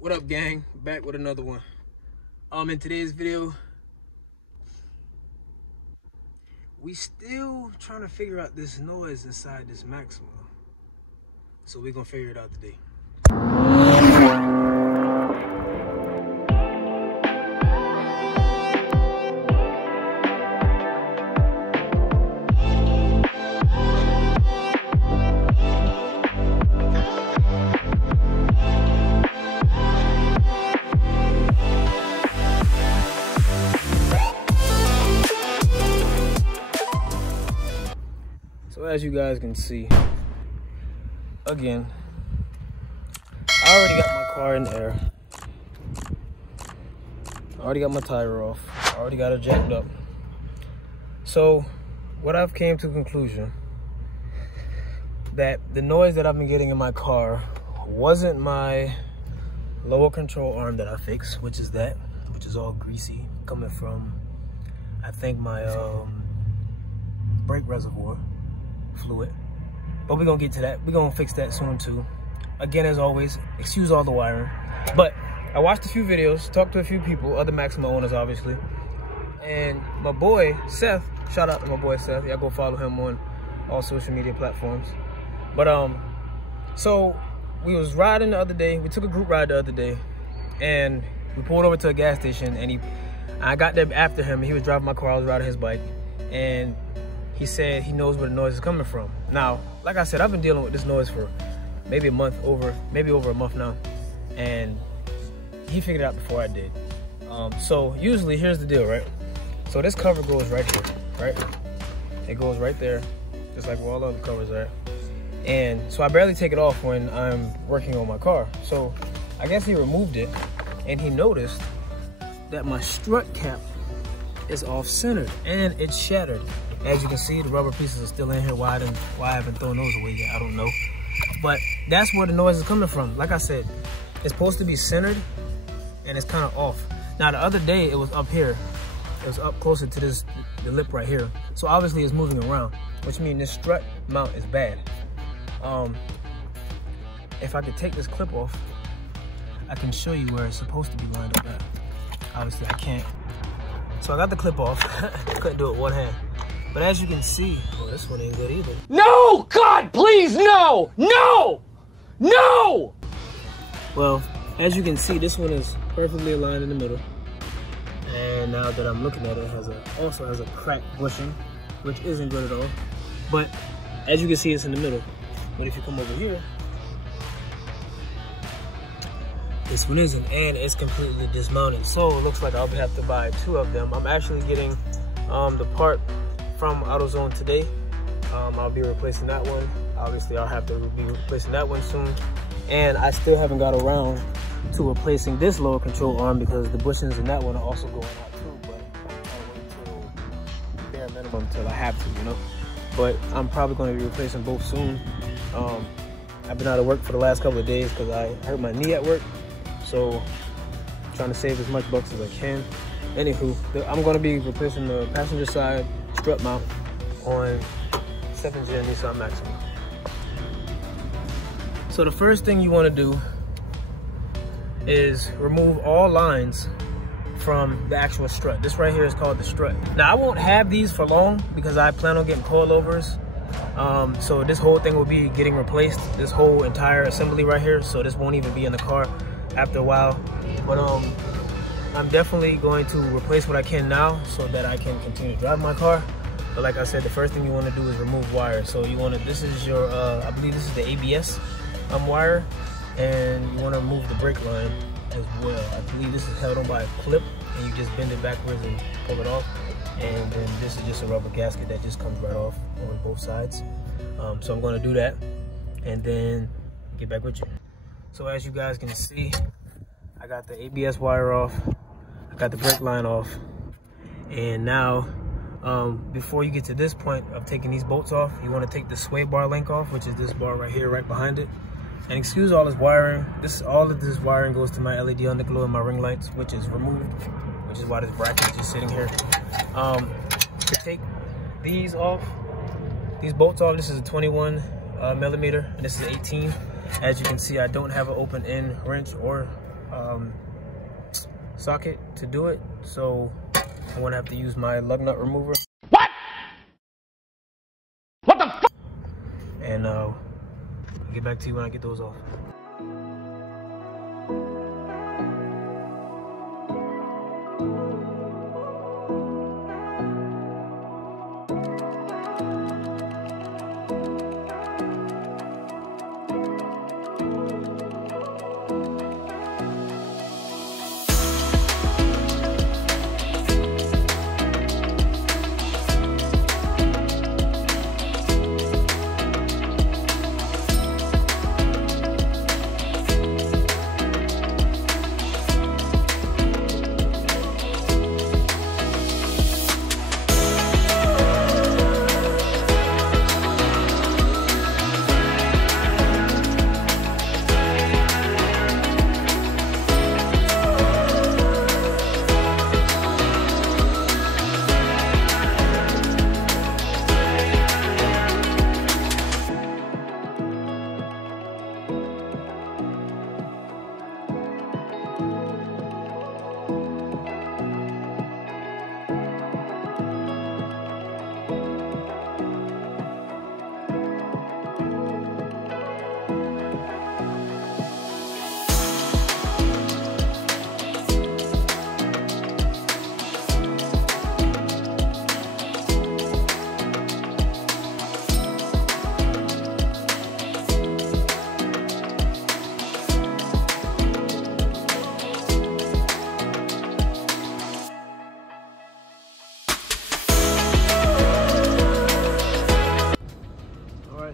What up, gang? Back with another one. In today's video, we still trying to figure out this noise inside this Maxima. So we're gonna figure it out today. So as you guys can see, again, I already got my car in the air. I already got my tire off. I already got it jacked up. So what I've came to a conclusion that the noise that I've been getting in my car wasn't my lower control arm that I fixed, which is all greasy, coming from, I think, my brake reservoir fluid. But we're gonna get to that. We're gonna fix that soon too. Again, as always, excuse all the wiring. But I watched a few videos, talked to a few people, other Maxima owners obviously, and my boy Seth, shout out to my boy Seth, y'all go follow him on all social media platforms. But so we was riding the other day, we took a group ride the other day, and we pulled over to a gas station, and I got there after him. He was driving my car, I was riding his bike, and he said he knows where the noise is coming from. Now, like I said, I've been dealing with this noise for maybe maybe over a month now, and he figured it out before I did. So usually, here's the deal, right? So this cover goes right here, right? It goes right there, just like where all the other covers are. And so I barely take it off when I'm working on my car. So I guess he removed it, and he noticed that my strut cap is off-centered and it's shattered. As you can see, the rubber pieces are still in here. Why I haven't thrown those away yet, I don't know. But that's where the noise is coming from. Like I said, it's supposed to be centered and it's kind of off. Now the other day it was up here. It was up closer to the lip right here. So obviously it's moving around, which means this strut mount is bad. If I could take this clip off, I can show you where it's supposed to be lined up at. Obviously I can't. So I got the clip off. Couldn't do it with one hand. But as you can see, well, this one ain't good either. No! God, please, no! No! No! Well, as you can see, this one is perfectly aligned in the middle. And now that I'm looking at it, it also has a cracked bushing, which isn't good at all. But as you can see, it's in the middle. But if you come over here, this one isn't, and it's completely dismounted. So it looks like I'll have to buy two of them. I'm actually getting the part from AutoZone today. I'll be replacing that one. Obviously, I'll have to be replacing that one soon. And I still haven't got around to replacing this lower control arm because the bushings in that one are also going out too. But I'll wait till bare minimum till I have to, you know. But I'm probably going to be replacing both soon. I've been out of work for the last couple of days because I hurt my knee at work. So I'm trying to save as much bucks as I can. Anywho, I'm going to be replacing the passenger side strut mount on 7th gen Nissan Maxima. So the first thing you want to do is remove all lines from the actual strut. This right here is called the strut. Now I won't have these for long because I plan on getting coilovers. So this whole thing will be getting replaced, this whole entire assembly right here. So this won't even be in the car after a while. But I'm definitely going to replace what I can now so that I can continue to drive my car. But like I said, the first thing you want to do is remove wires. So you want to, this is your, I believe this is the ABS wire, and you want to remove the brake line as well. I believe this is held on by a clip, and you just bend it backwards and pull it off. And then this is just a rubber gasket that just comes right off on both sides. So I'm going to do that and then get back with you. So as you guys can see, I got the ABS wire off, I got the brake line off, and now before you get to this point of taking these bolts off, you want to take the sway bar link off, which is this bar right here, right behind it. And excuse all this wiring. All of this wiring goes to my LED underglow and my ring lights, which is removed, which is why this bracket is just sitting here. To take these off, these bolts off, this is a 21 millimeter, and this is 18. As you can see, I don't have an open end wrench or socket to do it, so I'm gonna have to use my lug nut remover. What? What the fuck? And I'll get back to you when I get those off.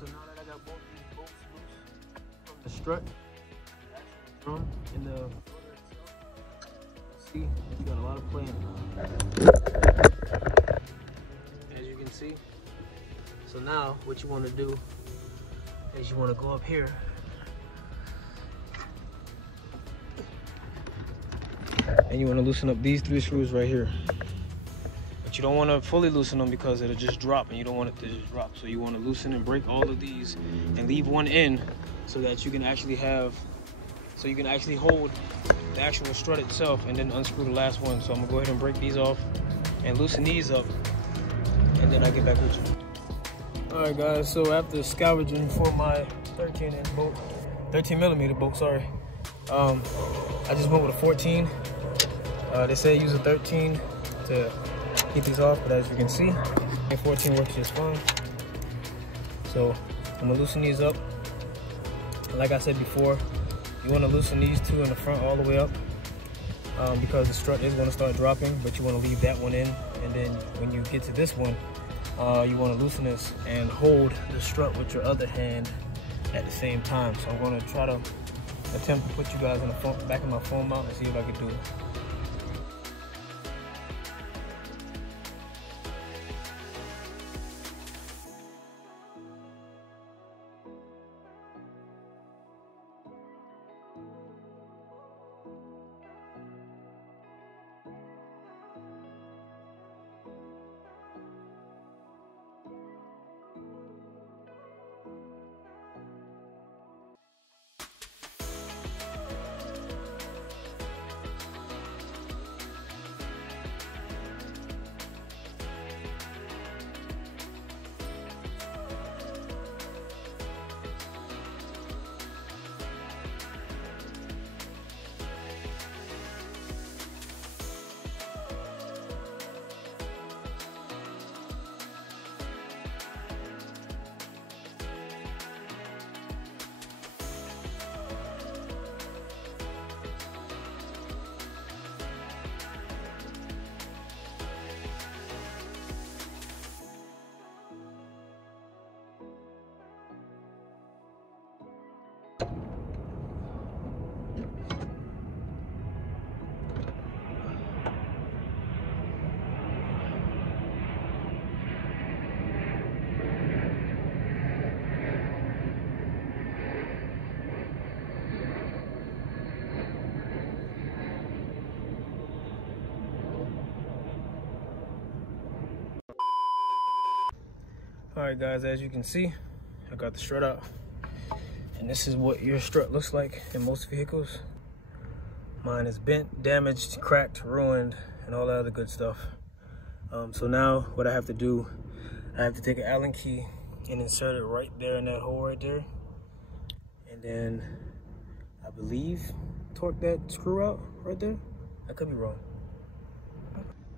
So now that I got both these bolts loose from the strut, the actual drum, and the motor itself, see, it's got a lot of play in it. As you can see. So now what you want to do is you want to go up here and you want to loosen up these 3 screws right here. But you don't want to fully loosen them because it'll just drop, and you don't want it to just drop. So you want to loosen and break all of these and leave one in so that you can actually hold the actual strut itself, and then unscrew the last one. So I'm gonna go ahead and break these off and loosen these up, and then I'll get back with you. All right guys, so after scavenging for my 13 millimeter bolt, sorry, I just went with a 14. They say use a 13 to get these off, but as you can see, a 14 works just fine. So I'm gonna loosen these up. Like I said before, you want to loosen these 2 in the front all the way up, because the strut is going to start dropping, but you want to leave that one in, and then when you get to this one, you want to loosen this and hold the strut with your other hand at the same time. So I'm going to try to attempt to put you guys in the back of my phone mount and see if I can do it. All right guys, as you can see, I got the strut out, and this is what your strut looks like in most vehicles. Mine is bent, damaged, cracked, ruined, and all that other good stuff. So now what I have to do, I have to take an Allen key and insert it right there in that hole right there. And then I believe torque that screw out right there. I could be wrong.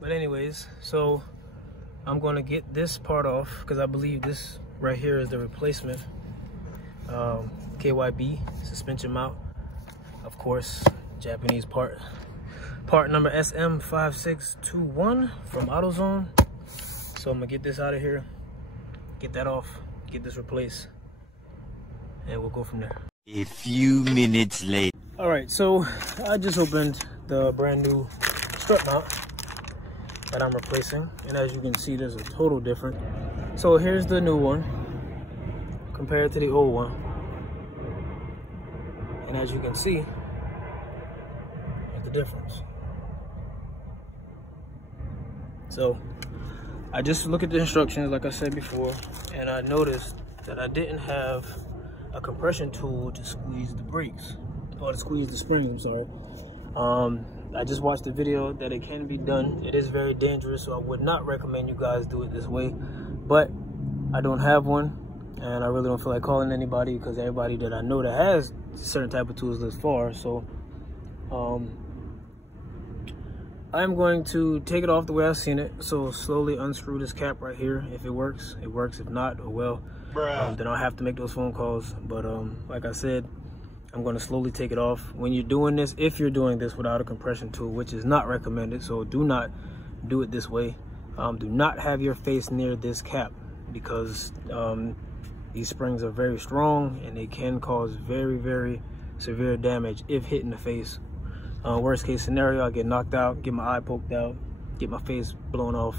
But anyways, so I'm gonna get this part off because I believe this right here is the replacement KYB suspension mount. Of course, Japanese part number SM5621 from AutoZone. So I'm gonna get this out of here, get that off, get this replaced, and we'll go from there. A few minutes later. All right, so I just opened the brand new strut mount that I'm replacing, and as you can see, there's a total difference. So here's the new one compared to the old one, and as you can see, there's the difference. So I just look at the instructions like I said before, and I noticed that I didn't have a compression tool to squeeze the brakes, or to squeeze the springs, I'm sorry. I just watched the video that it can be done. It is very dangerous, so I would not recommend you guys do it this way, but I don't have one, and I really don't feel like calling anybody because everybody that I know that has certain type of tools lives far. So I'm going to take it off the way I've seen it. So slowly unscrew this cap right here. If it works, it works. If not, oh well. Then I'll have to make those phone calls. But like I said, I'm going to slowly take it off. When you're doing this, if you're doing this without a compression tool, which is not recommended, so do not do it this way. Do not have your face near this cap because these springs are very strong and they can cause very, very severe damage if hit in the face. Worst case scenario, I get knocked out, get my eye poked out, get my face blown off,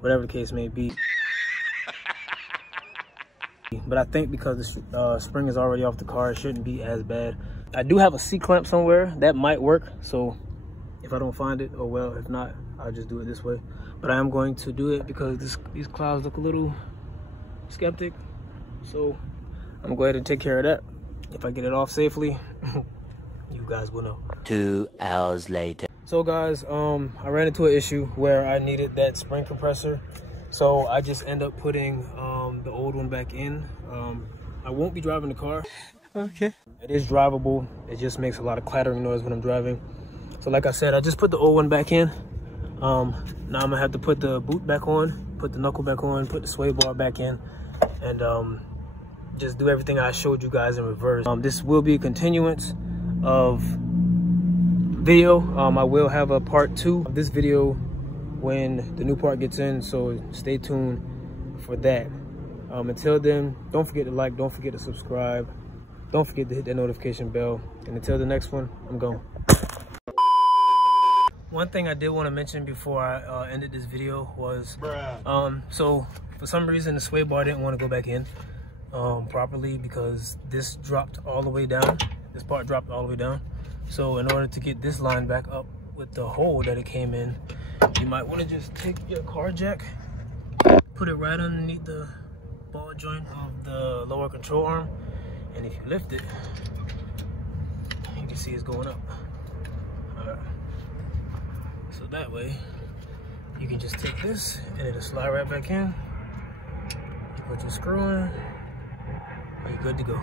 whatever the case may be. But I think because the spring is already off the car, it shouldn't be as bad. I do have a C-clamp somewhere that might work, so if I don't find it, oh well. If not, I'll just do it this way. But I am going to do it because these clouds look a little skeptic, so I'm going to go ahead and take care of that. If I get it off safely, you guys will know. 2 hours later. So guys, I ran into an issue where I needed that spring compressor, so I just end up putting the old one back in. I won't be driving the car. Okay. It is drivable. It just makes a lot of clattering noise when I'm driving. So like I said, I just put the old one back in. Now I'm gonna have to put the boot back on, put the knuckle back on, put the sway bar back in, and just do everything I showed you guys in reverse. This will be a continuance of video. I will have a part 2 of this video when the new part gets in, so stay tuned for that. Until then, don't forget to like, don't forget to subscribe, don't forget to hit that notification bell, and until the next one, I'm gone. One thing I did want to mention before I ended this video was so for some reason the sway bar didn't want to go back in properly because this dropped all the way down. This part dropped all the way down. So in order to get this line back up with the hole that it came in, you might want to just take your car jack, put it right underneath the ball joint of the lower control arm, and if you lift it, you can see it's going up. Alright. So that way, you can just take this and it'll slide right back in. You put your screw in, you're good to go.